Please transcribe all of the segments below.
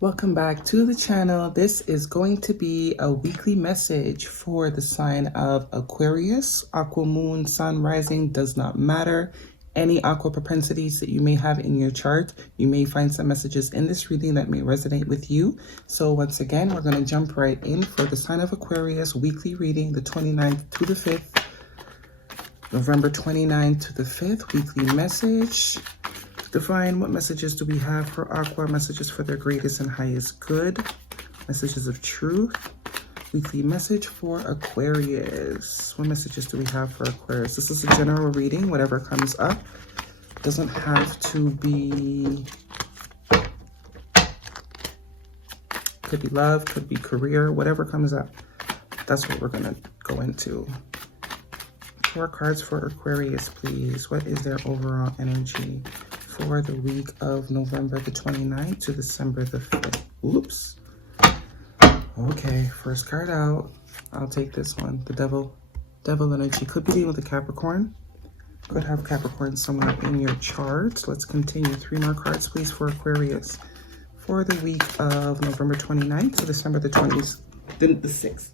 Welcome back to the channel. This is going to be a weekly message for the sign of Aquarius. Aqua moon, sun, rising does not matter. Any aqua propensities that you may have in your chart, you may find some messages in this reading that may resonate with you. So once again, we're going to jump right in for the sign of Aquarius weekly reading, the 29th to the 5th, November 29th to the 5th, weekly message. Divine, what messages do we have for Aqua? Messages for their greatest and highest good. Messages of truth. Weekly message for Aquarius. What messages do we have for Aquarius? This is a general reading. Whatever comes up. Doesn't have to be... Could be love, could be career, whatever comes up. That's what we're going to go into. 4 cards for Aquarius, please. What is their overall energy for the week of November the 29th to December the 5th? Oops. Okay, first card out. I'll take this one. The Devil. Devil energy. Could be dealing with a Capricorn. Could have Capricorn somewhere in your chart. Let's continue. 3 more cards, please, for Aquarius for the week of November 29th to December the 6th.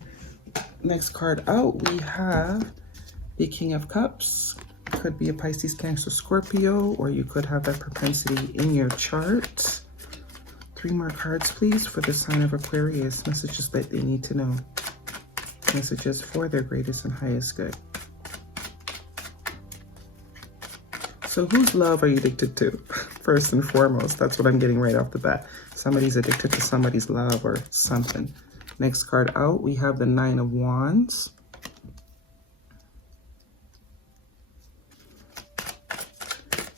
Next card out, we have the King of Cups. Could be a Pisces, Cancer, Scorpio, or you could have that propensity in your chart. 3 more cards, please, for the sign of Aquarius. Messages that they need to know. Messages for their greatest and highest good. So whose love are you addicted to? First and foremost, that's what I'm getting right off the bat. Somebody's addicted to somebody's love or something. Next card out, we have the 9 of Wands.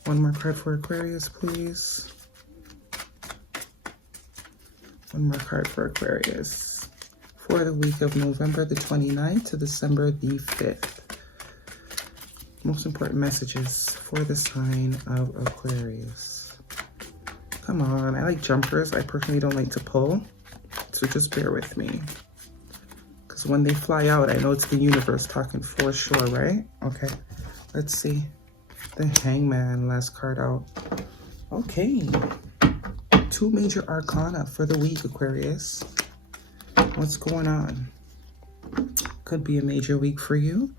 One more card for Aquarius, please. One more card for Aquarius for the week of November the 29th to December the 5th. Most important messages for the sign of Aquarius. Come on, I like jumpers. I personally don't like to pull, so just bear with me. Because when they fly out, I know it's the universe talking for sure, right? Okay, let's see. The Hangman, last card out. Okay. 2 major arcana for the week, Aquarius. What's going on? Could be a major week for you.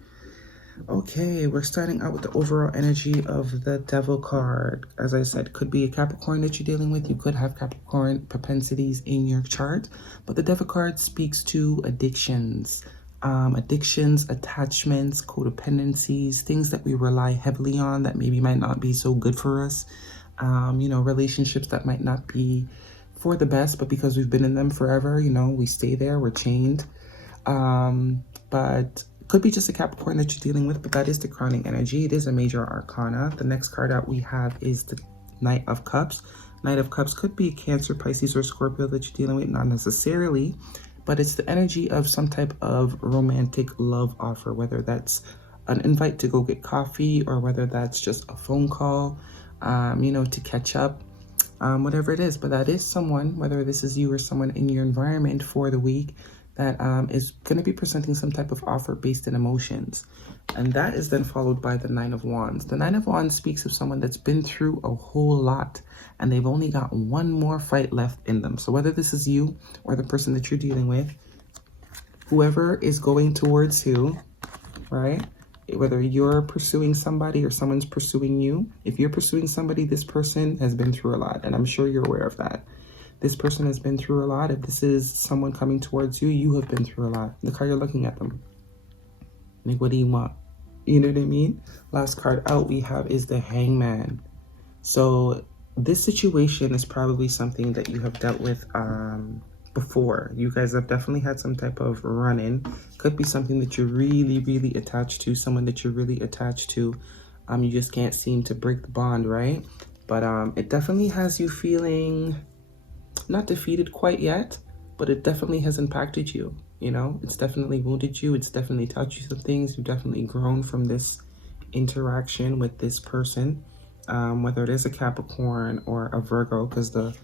Okay, we're starting out with the overall energy of the Devil card. As I said, could be a Capricorn that you're dealing with. You could have Capricorn propensities in your chart. But the Devil card speaks to addictions. Addictions, attachments, codependencies, things that we rely heavily on that maybe might not be so good for us. You know, relationships that might not be for the best, but because we've been in them forever, you know, we stay there, we're chained. But could be just a Capricorn that you're dealing with, but that is the crowning energy. It is a major arcana. The next card out we have is the Knight of Cups. Knight of Cups could be Cancer, Pisces, or Scorpio that you're dealing with, not necessarily. But it's the energy of some type of romantic love offer, whether that's an invite to go get coffee or whether that's just a phone call, you know, to catch up, whatever it is. But that is someone, whether this is you or someone in your environment for the week, that is going to be presenting some type of offer based in emotions. And that is then followed by the 9 of Wands. The 9 of Wands speaks of someone that's been through a whole lot and they've only got one more fight left in them. So whether this is you or the person that you're dealing with, whoever is going towards you, right? Whether you're pursuing somebody or someone's pursuing you, if you're pursuing somebody, this person has been through a lot. And I'm sure you're aware of that. This person has been through a lot. If this is someone coming towards you, you have been through a lot. Look how you're looking at them. Like, what do you want? You know what I mean? Last card out we have is the Hangman. So this situation is probably something that you have dealt with before. You guys have definitely had some type of run-in. Could be something that you're really, really attached to, someone that you're really attached to. You just can't seem to break the bond, right? But it definitely has you feeling not defeated quite yet, but it definitely has impacted you. You know, it's definitely wounded you. It's definitely taught you some things. You've definitely grown from this interaction with this person, whether it is a Capricorn or a Virgo, because the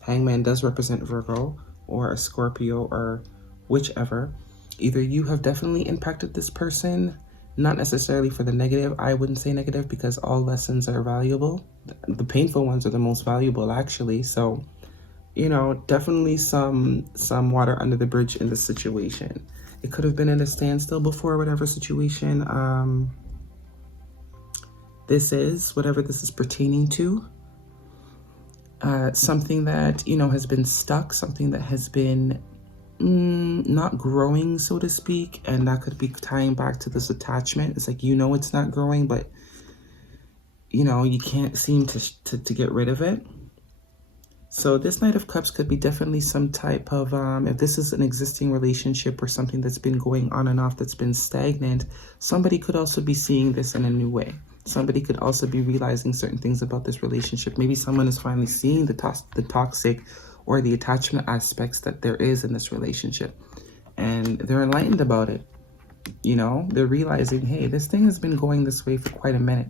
Hangman does represent Virgo, or a Scorpio, or whichever. Either you have definitely impacted this person, not necessarily for the negative. I wouldn't say negative because all lessons are valuable. The painful ones are the most valuable, actually. So you know, definitely some water under the bridge in this situation. It could have been at a standstill before, whatever situation this is, whatever this is pertaining to. Something that, you know, has been stuck, something that has been not growing, so to speak. And that could be tying back to this attachment. It's like, you know, it's not growing, but, you know, you can't seem to get rid of it. So this Knight of Cups could be definitely some type of, if this is an existing relationship or something that's been going on and off, that's been stagnant, somebody could also be seeing this in a new way. Somebody could also be realizing certain things about this relationship. Maybe someone is finally seeing the toxic or the attachment aspects that there is in this relationship. And they're enlightened about it. You know, they're realizing, hey, this thing has been going this way for quite a minute.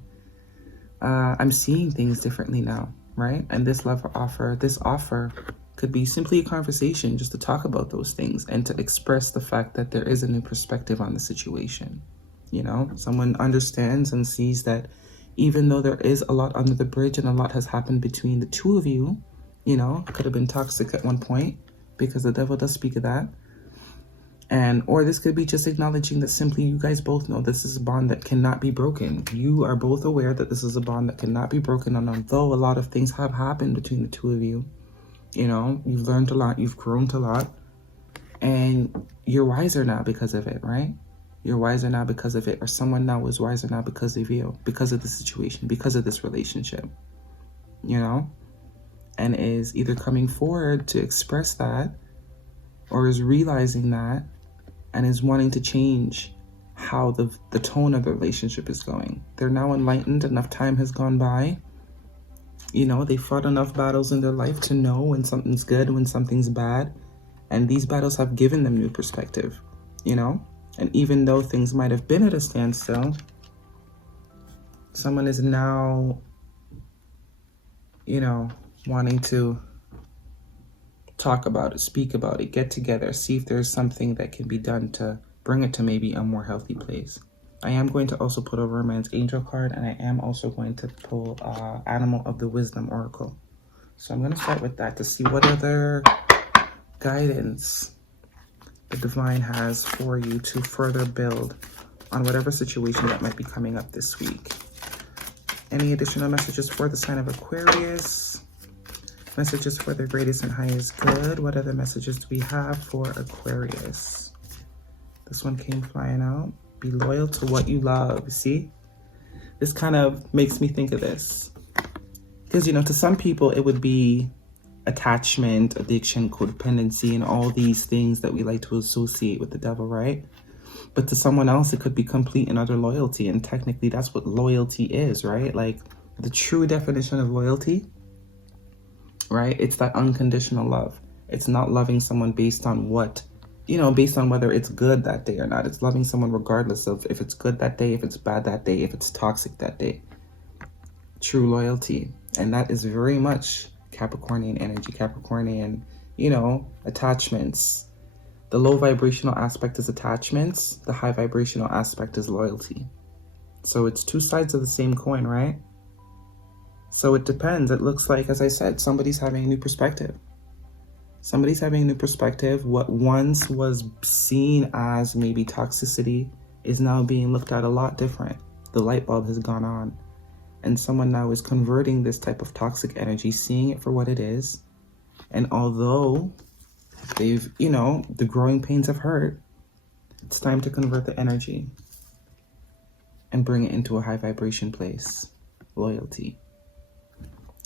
I'm seeing things differently now. Right? And this offer could be simply a conversation just to talk about those things and to express the fact that there is a new perspective on the situation. You know, someone understands and sees that even though there is a lot under the bridge and a lot has happened between the two of you, you know, could have been toxic at one point, because the devil does speak of that. Or this could be just acknowledging that simply you guys both know this is a bond that cannot be broken. You are both aware that this is a bond that cannot be broken. And although a lot of things have happened between the two of you, you know, you've learned a lot, you've grown a lot, and you're wiser now because of it, right? You're wiser now because of it, or someone now is wiser now because of you, because of the situation, because of this relationship, you know, and is either coming forward to express that or is realizing that and is wanting to change how the tone of the relationship is going. They're now enlightened. Enough time has gone by. You know, they fought enough battles in their life to know when something's good, when something's bad. And these battles have given them new perspective, you know? And even though things might have been at a standstill, someone is now, you know, wanting to talk about it, speak about it, get together, see if there's something that can be done to bring it to maybe a more healthy place. I am going to also put a Romance Angel card, and I am also going to pull Animal of the Wisdom Oracle. So I'm going to start with that to see what other guidance the Divine has for you to further build on whatever situation that might be coming up this week. Any additional messages for the sign of Aquarius? Messages for their greatest and highest good. What other messages do we have for Aquarius? This one came flying out. Be loyal to what you love. See? This kind of makes me think of this. Because, you know, to some people, it would be attachment, addiction, codependency, and all these things that we like to associate with the devil, right? But to someone else, it could be complete and utter loyalty. And technically, that's what loyalty is, right? Like, the true definition of loyalty, right? It's that unconditional love. It's not loving someone based on what, you know, based on whether it's good that day or not. It's loving someone regardless of if it's good that day, if it's bad that day, if it's toxic that day. True loyalty. And that is very much Capricornian energy, Capricornian, you know, attachments. The low vibrational aspect is attachments. The high vibrational aspect is loyalty. So it's two sides of the same coin, right? So it depends. It looks like, as I said, somebody's having a new perspective. Somebody's having a new perspective. What once was seen as maybe toxicity is now being looked at a lot different. The light bulb has gone on. And someone now is converting this type of toxic energy, seeing it for what it is. And although they've, you know, the growing pains have hurt, it's time to convert the energy and bring it into a high vibration place. Loyalty.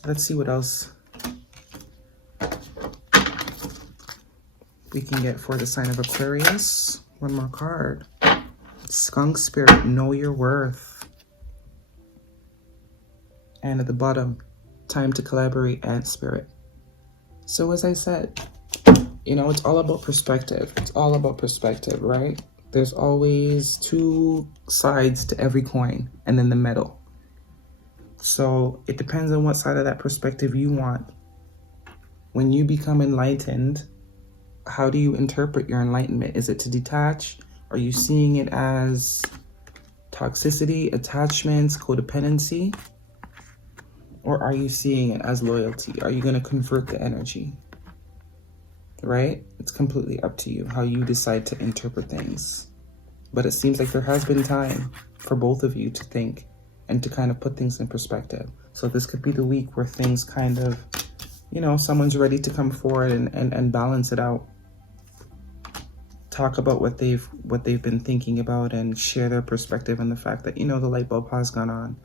Let's see what else we can get for the sign of Aquarius. One more card. Skunk Spirit, know your worth. And at the bottom, time to collaborate, Ant Spirit. So as I said, you know, it's all about perspective. It's all about perspective, right? There's always two sides to every coin, and then the middle. So it depends on what side of that perspective you want. When you become enlightened, how do you interpret your enlightenment? Is it to detach? Are you seeing it as toxicity, attachments, codependency? Or are you seeing it as loyalty? Are you going to convert the energy? right? It's completely up to you how you decide to interpret things. But it seems like there has been time for both of you to think and to kind of put things in perspective. So this could be the week where things kind of, you know, someone's ready to come forward and balance it out. Talk about what they've been thinking about and share their perspective and the fact that, you know, the light bulb has gone on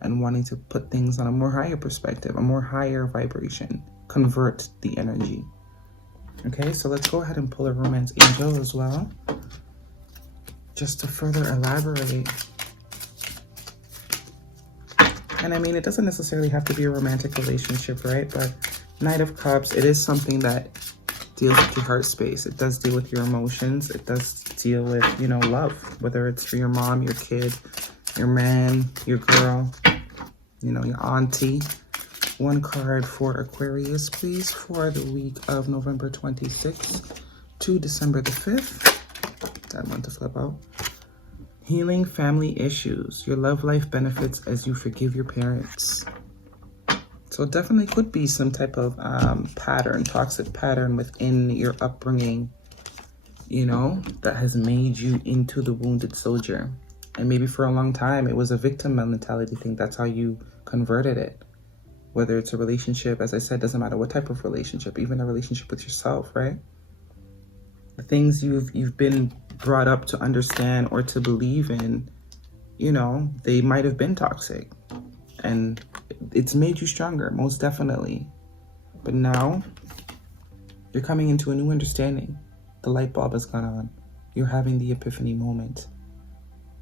and wanting to put things on a more higher perspective, a more higher vibration, convert the energy. Okay, so let's go ahead and pull a romance angel as well, just to further elaborate. And I mean, it doesn't necessarily have to be a romantic relationship, right? But Knight of Cups, it is something that deals with your heart space. It does deal with your emotions. It does deal with, you know, love, whether it's for your mom, your kid, your man, your girl, you know, your auntie. One card for Aquarius, please, for the week of November 26th to December the 5th. That one to flip out. Healing family issues. Your love life benefits as you forgive your parents. So it definitely could be some type of pattern, toxic pattern within your upbringing, you know, that has made you into the wounded soldier. And maybe for a long time, it was a victim mentality thing. That's how you converted it. Whether it's a relationship, as I said, doesn't matter what type of relationship, even a relationship with yourself, right? The things you've been brought up to understand or to believe in, you know, they might have been toxic. And it's made you stronger, most definitely. But now, you're coming into a new understanding. The light bulb has gone on. You're having the epiphany moment.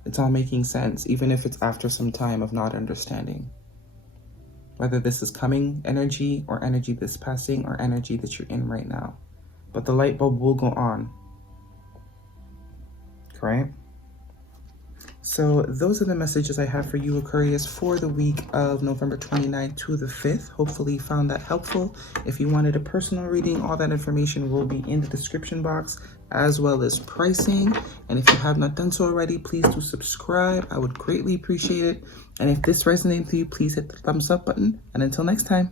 It's all making sense, even if it's after some time of not understanding. Whether this is coming energy or energy that's passing or energy that you're in right now. But the light bulb will go on. Right? So those are the messages I have for you, Aquarius, for the week of November 29th to the 5th. Hopefully you found that helpful. If you wanted a personal reading, all that information will be in the description box, as well as pricing. And if you have not done so already, please do subscribe. I would greatly appreciate it. And if this resonates with you, please hit the thumbs up button. And until next time.